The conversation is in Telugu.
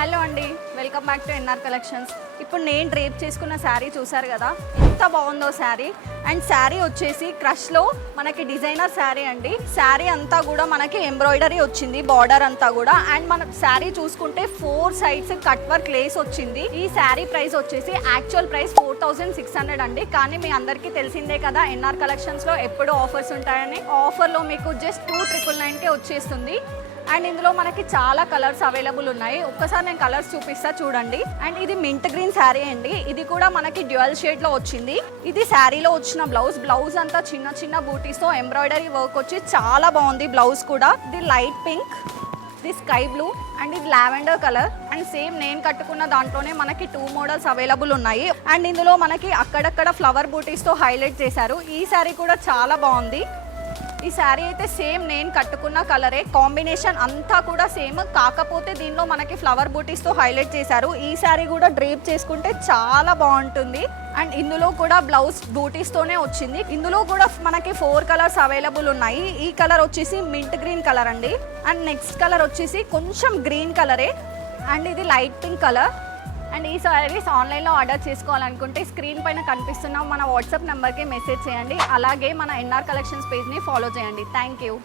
హలో అండి welcome back to NR collections. ఇప్పుడు నేను డ్రేప్ చేసుకున్న శారీ చూసారు కదా ఎంత బాగుందో శారీ. అండ్ శారీ వచ్చేసి క్రష్లో మనకి డిజైనర్ శారీ అండి. శారీ అంతా కూడా మనకి ఎంబ్రాయిడరీ వచ్చింది బార్డర్ అంతా కూడా. అండ్ మన శారీ చూసుకుంటే four sides cut work lace వచ్చింది. ఈ శారీ ప్రైస్ వచ్చేసి actual price four thousand six hundred అండి. కానీ మీ అందరికీ తెలిసిందే కదా ఎన్ఆర్ కలెక్షన్స్లో ఎప్పుడూ ఆఫర్స్ ఉంటాయని. ఆఫర్లో మీకు జస్ట్ టూ ట్రిపుల్ నైన్కే వచ్చేస్తుంది. అండ్ ఇందులో మనకి చాలా కలర్స్ అవైలబుల్ ఉన్నాయి. ఒక్కసారి నేను కలర్స్ చూపిస్తా చూడండి. అండ్ ఇది మింట్ గ్రీన్ శారీ అండి. ఇది కూడా మనకి డ్యూయల్ షేడ్లో వచ్చింది. ఇది శారీలో వచ్చిన బ్లౌజ్. బ్లౌజ్ అంతా చిన్న చిన్న బూటీస్తో ఎంబ్రాయిడరీ వర్క్ వచ్చి చాలా బాగుంది బ్లౌజ్ కూడా. ఇది లైట్ పింక్ ఇది స్కై బ్లూ అండ్ ఇది లావెండర్ కలర్. అండ్ సేమ్ నేను కట్టుకున్న దాంట్లోనే మనకి టూ మోడల్స్ అవైలబుల్ ఉన్నాయి. అండ్ ఇందులో మనకి అక్కడక్కడ ఫ్లవర్ బూటీస్తో హైలైట్ చేశారు. ఈ శారీ కూడా చాలా బాగుంది. ఈ శారీ అయితే సేమ్ నేను కట్టుకున్న కలరే. కాంబినేషన్ అంతా కూడా సేమ్. కాకపోతే దీనిలో మనకి ఫ్లవర్ బూటీస్తో హైలైట్ చేశారు. ఈ శారీ కూడా డ్రేప్ చేసుకుంటే చాలా బాగుంటుంది. అండ్ ఇందులో కూడా బ్లౌజ్ బూటీస్తోనే వచ్చింది. ఇందులో కూడా మనకి ఫోర్ కలర్స్ అవైలబుల్ ఉన్నాయి. ఈ కలర్ వచ్చేసి మింట్ గ్రీన్ కలర్ అండి. అండ్ నెక్స్ట్ కలర్ వచ్చేసి కొంచెం గ్రీన్ కలరే. అండ్ ఇది లైట్ పింక్ కలర్. అండ్ ఈ సారీస్ ఆన్లైన్లో ఆర్డర్ చేసుకోవాలనుకుంటే స్క్రీన్ పైన కనిపిస్తున్న మన వాట్సాప్ నెంబర్కి మెసేజ్ చేయండి. అలాగే మన ఎన్ఆర్ కలెక్షన్స్ పేజ్ని ఫాలో చేయండి. Thank you.